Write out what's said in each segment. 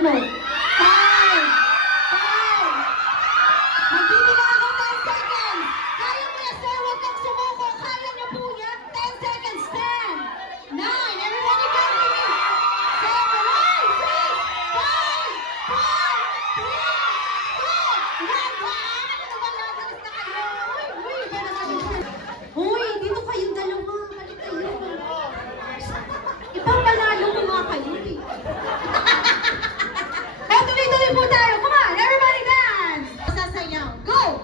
Ano? 5! 5! Magbibigay ako 10 seconds! Kaya mo yan, sir! Huwag kang sumuko! Kaya niyo po yan! 10 seconds! 10! 9! Everybody count with me! 7, 5, 4, 3, 2, 1! Uy, dito kayong dalawa! Balik kayo! Ibang panalo ko mga kayo eh! Kaya tuloy-tuloy po tayo! Come on! Everybody dance! Sasayaw! Go!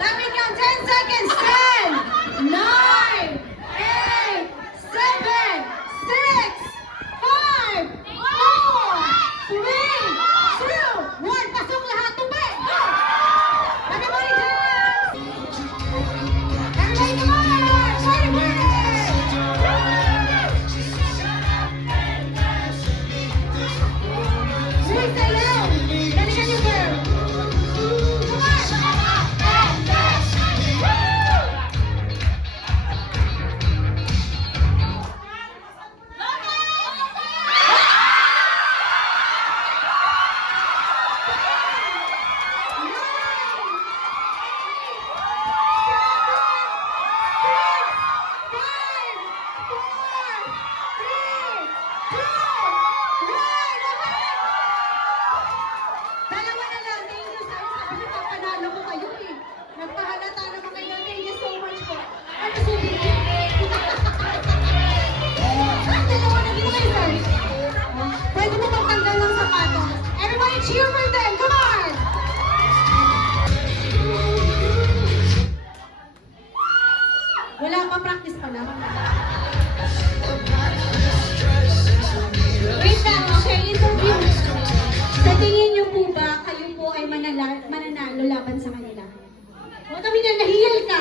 Let me count 10 seconds! 10, 9, 8, 7, 6, 5, 4, 3, 2, 1. Pasok lahat! Tupay! Go! Everybody dance! Everybody come on! Party, party! Muy sayaw! Galingan niyo, girl! Come on! Dalawa na lang. Thank you, sir. Sabi ko, panalo ko kayo eh. Nagpahalata naman kayo. Thank you so much po. Ano sulit yun? Dalawa na dito kayo, sir. Pwede mo magtanggal ng sapatos. Everybody cheer for them. Come on! Wala pa, practice pa lang. Wait lang, okay, interview. Sa tingin niyo po ba, kayo po ay mananalo laban sa kanila? O kami na, nahihil ka.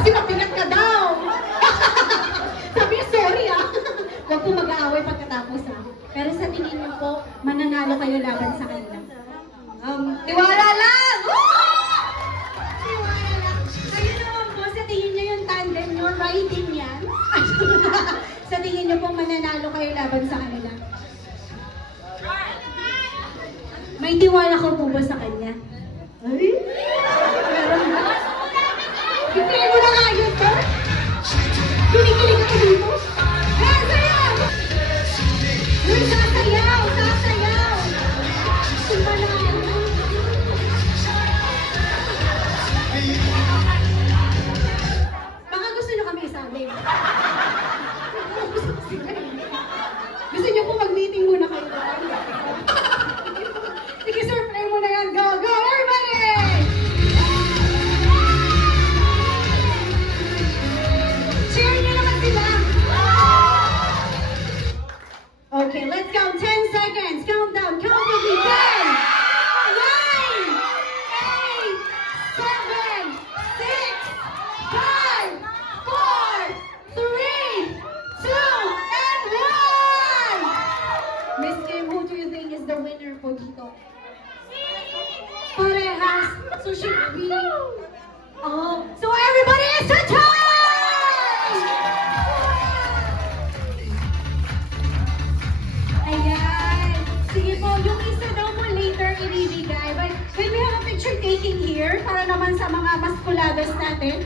Kasi mabigat ka daw. Sabi niya, sorry ah. Huwag po mag-aaway pagkatapos ah. Pero sa tingin niyo po, mananalo kayo laban sa kanila? Tiwala lang! Tiwala lang. Kayo naman po, sa tingin niyo yung tandem niyo, right in yan? Sa tingin niyo po, mananalo kayo laban sa kanila? May tiwala ko po ba sa kanya? Ay? Meron ba? Hindi mo na nga yun, sir? Kinikilig ako dito? Kaya sayaw! Uy, sasayaw! Sasayaw! Manalo! Baka gusto niyo kami isabi. Gusto niyo po mag-meeting muna kayo. Sige sir, play mo na yan. Go, go, everybody! Cheer niyo naman sila. Okay, let's count 10 seconds. Countdown. Count with me. 10, 9, 8, 7, 6, 5, 4, 3, 2, and 1! Miss Kim, who do you think is the winner po dito? Parehas. So should we? Oh, so everybody is to time! Ayan. Sige po, yung isa daw po later ibibigay. But can we have a picture taking here para naman sa mga maskulados natin?